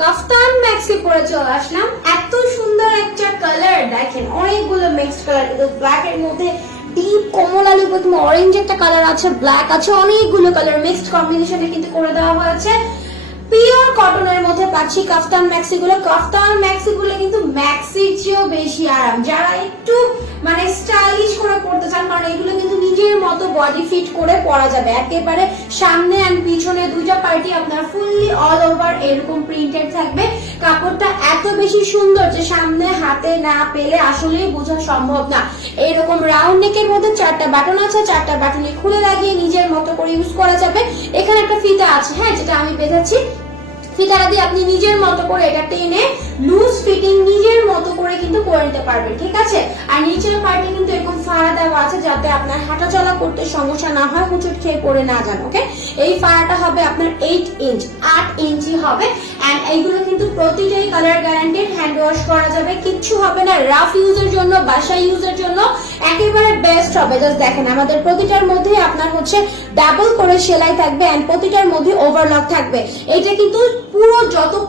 কাফতান maxi পরে চলে আসলাম। এত সুন্দর একটা কালার দেখেন, অনেকগুলো মিক্সড কালার, কিন্তু ব্ল্যাক এর মধ্যে ডিপ কমলা আলু অরেঞ্জ একটা কালার আছে, ব্ল্যাক আছে, অনেকগুলো কালার মিক্সড কম্বিনেশনে কিন্তু করে দেওয়া হয়েছে। পিওর কটনের মধ্যে পাচ্ছি কাফতান ম্যাক্সি গুলো। কাফতান ম্যাক্সি গুলো কিন্তু ম্যাক্সির চেয়েও বেশি আরাম, যারা একটু মানে স্টাইলিশ করে পড়তে চান, কারণ এগুলো কিন্তু নিজের মতো বডি ফিট করে পরা যাবে। একেবারে সামনে এন্ড পিছনে দুইটা পার্টি আপনার ফুললি অল ওভার এরকম প্রিন্টেড থাকবে। কাপড়টা এত বেশি সুন্দর যে সামনে হাতে না পেলে আসলেই বোঝা সম্ভব না। এরকম রাউন্ড নেকের মধ্যে 4টা বাটন আছে, 4টা বাটনে খুলে লাগিয়ে নিজের মতো করে ইউজ করা যাবে। এখানে একটা ফিতা আছে, হ্যাঁ, যেটা আমি বেঁধেছি। ফিতাটা দিয়ে আপনি নিজের মতো করে এটা টেনে লুজ ফিটিং নিজের মতো করে কিন্তু করে নিতে পারবেন, ঠিক আছে। আর নিচের পার্টে কিন্তু এরকম ফাড়া দেওয়া আছে, যাতে আপনার হাঁটা চলা করতে সমস্যা না হয়, হুঁচট খেয়ে পড়ে না যান, ওকে। এই ফাড়াটা হবে আপনার 8 ইঞ্চ, 8 ইঞ্চি হবে। এন্ড এইগুলো কিন্তু প্রতিটাই কালার গ্যারান্টেড, হ্যান্ড ওয়াশ করা যাবে, কিচ্ছু হবে না। রাফ ইউজের জন্য, বাসা ইউজের জন্য একেবারে বেস্ট হবে। জাস্ট দেখেন, আমাদের প্রতিটার মধ্যে আপনার হচ্ছে ডাবল করে সেলাই থাকবে এন্ড প্রতিটার মধ্যে ওভারলক থাকবে। এটা কিন্তু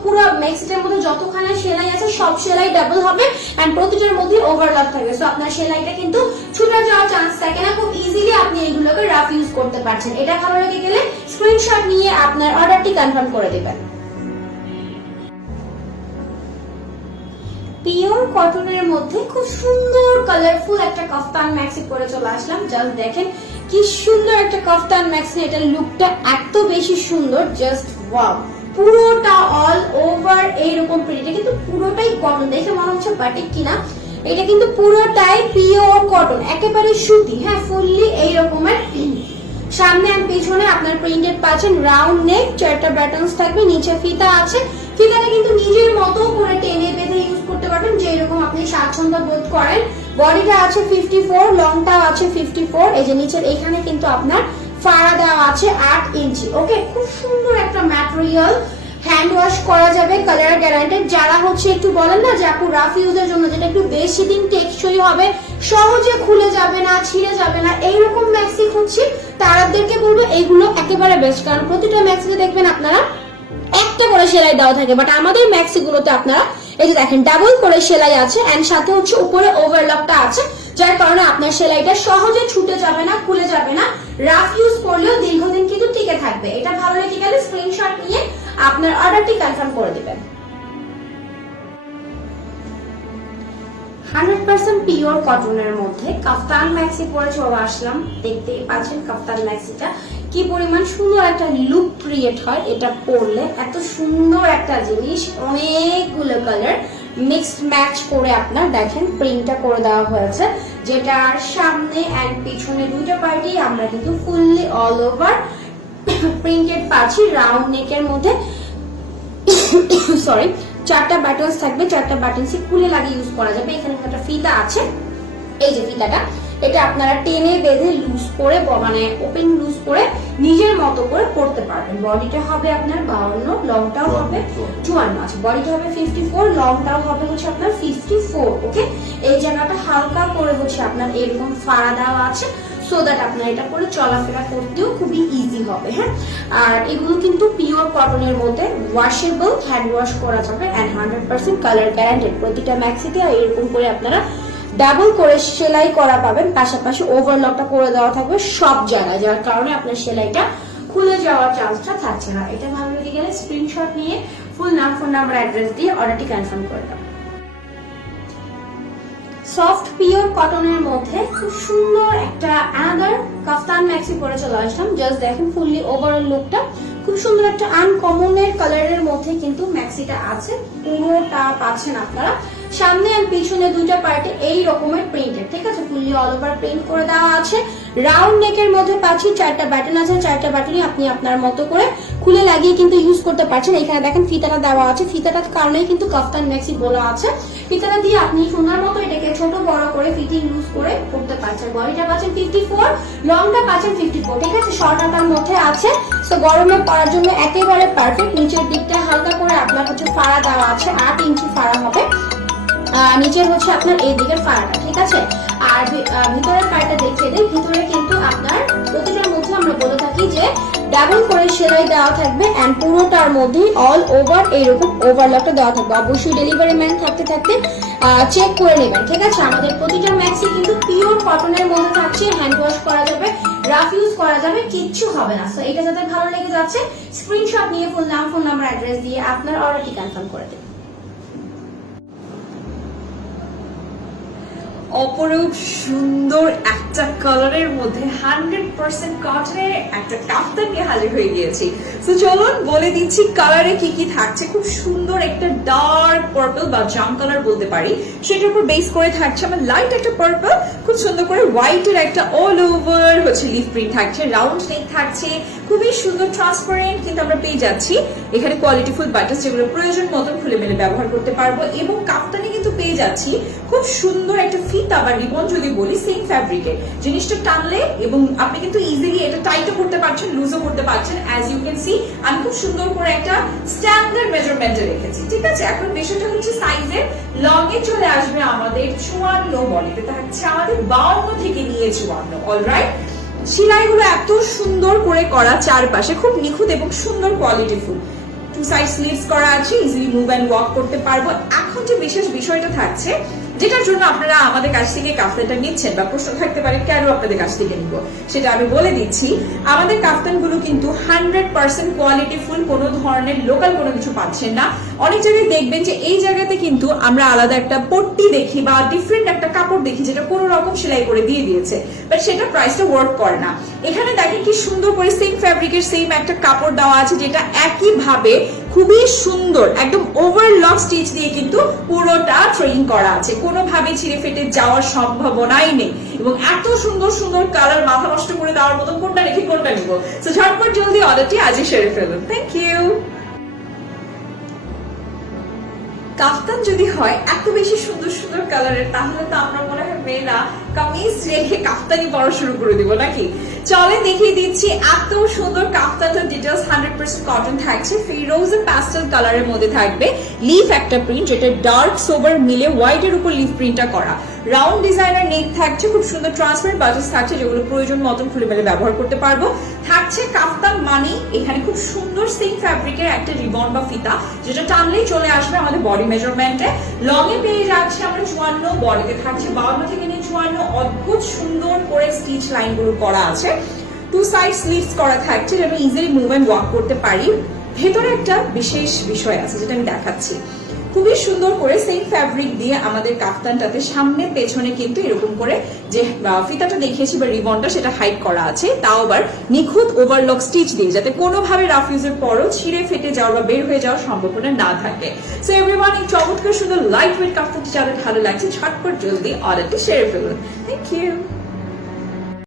পুরো ম্যাক্সিটার মধ্যে যতখানে সেলাই আছে সব সেলাই ডাবল হবে এন্ড প্রতিটার মধ্যে ওভারলক থাকবে। সো আপনার সেলাইটা কিন্তু ছুটে যাওয়ার চান্স থাকে না, খুব ইজিলি আপনি এগুলোকে রাফ ইউজ করতে পারছেন। এটা ভালো লেগে গেলে স্ক্রিনশট নিয়ে আপনার অর্ডারটি কনফার্ম করে দিবেন। পিওর কটনের মধ্যে খুব সুন্দর কালারফুল একটা কাফতান ম্যাক্সি পরে চলে আসলাম। জাস্ট দেখেন কি সুন্দর একটা কাফতান ম্যাক্সি, এটার লুকটা এত বেশি সুন্দর, জাস্ট ওয়াও। পুরোটা অল ওভার এইরকম প্রিন্ট, এটা কিন্তু পুরোটাই কটন, দেখে মনে হচ্ছে বাটিক কিনা, এটা কিন্তু পুরোটাই পিওর কটন, একেবারে সুতি, হ্যাঁ, ফুললি এইরকমের। সামনে আর পিছনে আপনার প্রিন্টেড পাচ্ছেন, রাউন্ড নেক, 4টা বাটনস থাকবে, নিচে ফিতা আছে। ফিতাটা কিন্তু নিজের মতো করে টেনে বেঁধে ইউজ করতে পারবেন, যেরকম আপনি স্বাচ্ছন্দ্য বোধ করেন। বডিটা আছে 54, লংটাও আছে 54। এই যে নিচের এখানে কিন্তু আপনার ফাড়া দেওয়া আছে 8 ইঞ্চি, ওকে। খুব সুন্দর একটা ম্যাটেরিয়াল, হ্যান্ড ওয়াশ করা যাবে, কালার গ্যারান্টেড। যারা হচ্ছে একটু বলেন না যে আপু রাফ ইউজের জন্য, যেটা একটু বেশি দিন টেকসই হবে, সহজে খুলে যাবে না, ছিঁড়ে যাবে না, এইরকম ম্যাক্সি খুঁজছি, তাদেরকে বলবো এইগুলো একেবারে বেস্ট। কারণ প্রতিটা ম্যাক্সিতে দেখবেন আপনারা একটা করে সেলাই দেওয়া থাকে, বাট আমাদের ম্যাক্সি গুলোতে আপনারা এই যে দেখেন ডাবল করে সেলাই আছে এন্ড সাথে হচ্ছে উপরে ওভারলকটা আছে, যার কারণে আপনার সেলাইটা সহজে ছুটে যাবে না, খুলে যাবে না। রাফ ইউজ করলেও দীর্ঘদিন কিন্তু টিকে থাকবে। এটা ভালো লেগে গেলে স্ক্রিনশট নিয়ে আপনার অর্ডারটি কনফার্ম করে দিবেন। 100% পিওর কটনের মধ্যে কাফতান ম্যাক্সি পরে চলে আসলাম। দেখতেই পাচ্ছেন কাফতান ম্যাক্সিটা কি পরিমাণ সুন্দর একটা লুক ক্রিয়েট হয় এটা পরলে। এত সুন্দর একটা জিনিস, অনেকগুলো কালার মিক্সড ম্যাচ করে আপনার দেখেন প্রিন্টটা করে দেওয়া হয়েছে, যেটার সামনে এন্ড পিছনে দুইটা পার্টি আমরা কিন্তু ফুললি অল ওভার প্রিন্টেড পাচ্ছি। রাউন্ড নেকের মধ্যে সরি 4টা বাটনস থাকবে, 4টা বাটনসই খুলে লাগিয়ে ইউজ করা যাবে। এখানে একটা ফিতা আছে, এই যে ফিতাটা, এটা আপনারা টেনে বেঁধে লুজ করে, মানে ওপেন লুজ করে নিজের মতো করে পড়তে পারবেন। বডিটা হবে আপনার 52, লংটাও হবে 54, আছে বডিটা হবে 54, লংটাও হবে হচ্ছে আপনার 54, ওকে। এই জায়গাটা হালকা করে হচ্ছে আপনার এরকম ফাড়া দেওয়া আছে, সো দ্যাট আপনার এটা পরে চলাফেরা করতেও খুবই ইজি হবে, হ্যাঁ। আর এগুলো কিন্তু পিওর কটনের মধ্যে, ওয়াশেবল, হ্যান্ড ওয়াশ করা যাবে এন্ড 100% কালার গ্যারান্টেড। প্রতিটা ম্যাক্সিতে এরকম করে আপনারা ডাবল করে সেলাই করা পাবেন, পাশাপাশি ওভারলকটা করে দেওয়া থাকবে সব জায়গায়, যার কারণে আপনার সেলাইটা খুলে যাওয়ার চান্সটা থাকছে না। এটা ভালো লেগে গেলে স্ক্রিনশট নিয়ে ফুল নাম, ফোন নাম্বার, অ্যাড্রেস দিয়ে অর্ডারটি কনফার্ম করে দেবেন। সফট পিওর কটনের মধ্যে খুব সুন্দর একটা আনাদার কাফতান ম্যাক্সি পরে চলে আসলাম। জাস্ট দেখেন ফুললি ওভারঅল লুকটা খুব সুন্দর একটা আনকমনের কালারের মধ্যে কিন্তু ম্যাক্সিটা আছে, পুরোটা পাচ্ছেন আপনারা। সামনে আর পিছনে দুইটা পার্টে এই রকমের প্রিন্টেড, ঠিক আছে, ফুললি অল ওভার প্রিন্ট করে দেওয়া আছে। রাউন্ড নেকের মধ্যে পাচ্ছি 4টা বাটন আছে, 4টা বাটনই আপনি আপনার মতো করে খুলে লাগিয়ে কিন্তু ইউজ করতে পারছেন। এখানে দেখেন ফিতাটা দেওয়া আছে, ফিতাটার কারণেই কিন্তু কাফতান ম্যাক্সি বলা আছে। ফিতাটা দিয়ে আপনি সুন্দর মতো এটাকে ছোট বড় করে ফিটিং ইউজ করে করতে পারছেন। বডিটা পাচ্ছেন 54, লংটা পাচ্ছেন 54, ঠিক আছে, শর্ট হাতার মধ্যে আছে, সো গরমে পরার জন্য একেবারে পারফেক্ট। নিচের দিকটা হালকা করে আপনার হচ্ছে ফাড়া দেওয়া আছে, 8 ইঞ্চি ফাড়া হবে, নিচের হচ্ছে আপনার এই দিকের ফাড়াটা, ঠিক আছে। আর ভিতরের পার্টটা দেখিয়ে দেয়, ভিতরে কিন্তু আপনার প্রতিটার মধ্যে আমরা বলে থাকি যে ডাবল করে সেলাই দেওয়া থাকবে এন্ড পুরোটার মধ্যে অল ওভার এইরকম ওভারলকটা দেওয়া থাকবে। অবশ্যই ডেলিভারি ম্যান থাকতে থাকতে চেক করে নেবেন, ঠিক আছে? আমাদের প্রতিটা ম্যাক্সি কিন্তু পিওর কটনের মধ্যে থাকছে, হ্যান্ড ওয়াশ করা যাবে, রাফ ইউজ করা যাবে, কিচ্ছু হবে না। সো এটা যাদের ভালো লেগে যাচ্ছে স্ক্রিনশট নিয়ে ফুল নাম, ফোন নাম্বার, অ্যাড্রেস দিয়ে আপনার অর্ডারটি কনফার্ম করে দেবেন। অপরূপ সুন্দর একটা কালারের মধ্যে 100% কটনের একটা কাফতান নিয়ে হাজির হয়ে গিয়েছি। তো চলুন বলে দিচ্ছি কালারে কি কি থাকছে। খুব সুন্দর একটা ডার্ক পার্পল বা জাম কালার বলতে পারি, সেটার উপর বেস করে থাকছে আমার লাইট একটা পার্পল, খুব সুন্দর করে হোয়াইটের একটা অল ওভার হচ্ছে লিফ প্রিন্ট থাকছে, রাউন্ড নেক থাকছে, খুবই সুন্দর ট্রান্সপারেন্ট কিন্তু আমরা পেয়ে যাচ্ছি এখানে কোয়ালিটি ফুল বাটন্স যেগুলো প্রয়োজন মতন খুলে মেলে ব্যবহার করতে পারবো। এবং কাফতানে কিন্তু পেয়ে যাচ্ছি খুব সুন্দর একটা ফিতা বা রিবন যদি বলি সেম ফ্যাব্রিকের, জিনিসটা টানলে এবং আপনি কিন্তু ইজিলি এটা টাইটও করতে পারছেন, লুজও করতে পারছেন। অ্যাজ ইউ ক্যান সি আমি খুব সুন্দর করে একটা স্ট্যান্ডার্ড মেজারমেন্টে রেখেছি, ঠিক আছে? এখন বিষয়টা হচ্ছে সাইজের লং এ চলে আসবে আমাদের 54, বডিতে থাকছে আমাদের 52 থেকে নিয়ে 54। অলরাইট, সেলাইগুলো এত সুন্দর করে করা, চারপাশে খুব নিখুঁত এবং সুন্দর quality full, two side sleeves করা আছে, ইজিলি মুভ এন্ড ওয়াক করতে পারবো। এখন যে বিশেষ বিষয়টা থাকছে যেটার জন্য আপনারা আমাদের কাছ থেকে কাফতানটা নিচ্ছেন বা প্রশ্ন থাকতে পারে কেন আপনাদের কাছ থেকে নিব, সেটা আমি বলে দিচ্ছি। আমাদের কাফতানগুলো কিন্তু 100% কোয়ালিটি ফুল, কোনো ধরনের লোকাল কোনো কিছু পাচ্ছেন না। অনেক জায়গায় দেখবেন যে এই জায়গাতে কিন্তু আমরা আলাদা একটা পট্টি দেখি বা ডিফারেন্ট একটা কাপড় দেখি যেটা কোনো রকম সেলাই করে দিয়ে দিয়েছে, বাট সেটা প্রাইসটা ওয়ার্ক করে না। এখানে দেখেন কি সুন্দর করে সেম ফ্যাব্রিকের সেম একটা কাপড় দেওয়া আছে, যেটা একই ভাবে খুবই সুন্দর একদম ওভারলক স্টিচ দিয়ে কিন্তু পুরোটা ট্রেইন করা আছে, কোনোভাবে ছিঁড়ে ফেটে যাওয়ার সম্ভাবনাই নেই। এবং এত সুন্দর সুন্দর কালার, মাথা নষ্ট করে দেওয়ার মতন কোনটা রেখে কোনটা নিব। সো ঝটপট জলদি অর্ডারটি আজই সেরে ফেলুন। Thank you. কাফতান যদি হয় এত বেশি সুন্দর সুন্দর কালারের, তাহলে তো আমরা মনে হয় মেয়েরা কামিজ রেখে কাফতানি পরা শুরু করে দিব নাকি? চলে দেখিয়ে দিচ্ছি এত সুন্দর কাফতানটার ডিটেলস। 100% কটন থাকছে, ফিরোজ প্যাস্টেল কালারের মধ্যে থাকবে, লিফ একটা প্রিন্ট যেটা ডার্ক সোবার মিলে হোয়াইটের উপর লিফ প্রিন্টটা করা, রাউন্ড ডিজাইনার নেক থাকছে, খুব সুন্দর ট্রান্সপারেন্ট বাটন্স থাকছে যেগুলো প্রয়োজন মতন খুলে মেলে ব্যবহার করতে পারবো। থাকছে কাফতান মানি, এখানে খুব সুন্দর সেম ফ্যাব্রিকের একটা রিবন বা ফিতা যেটা টানলেই চলে আসবে আমাদের বডি মেজারমেন্টে। লং এ পেয়ে যাচ্ছে আমরা 54, বডিতে থাকছে 52 থেকে নিয়ে 54। অদ্ভুত সুন্দর করে স্টিচ লাইন গুলো করা আছে, টু সাইড স্লিভস করা থাকছে যেন ইজিলি মুভ এন্ড ওয়াক করতে পারি। ভেতরে একটা বিশেষ বিষয় আছে যেটা আমি দেখাচ্ছি, খুবই সুন্দর করে সেম ফ্যাব্রিক দিয়ে আমাদের কাফতানটাতে সামনে পেছনে কিন্তু এরকম করে যে ফিতাটা দেখিয়েছি বা রিবনটা সেটা হাইড করা আছে, তাও আবার নিখুঁত ওভারলক স্টিচ দিয়ে, যাতে কোনোভাবে রাফ ইউজের পরও ছিঁড়ে ফেটে যাওয়ার বা বের হয়ে যাওয়ার সম্ভাবনা না থাকে। সো এভরিওয়ান, এই চমৎকার সুন্দর লাইট ওয়েট কাফতানটি যাদের ভালো লাগছে ঝটপট জলদি অর্ডারটি সেরে ফেলুন। Thank you.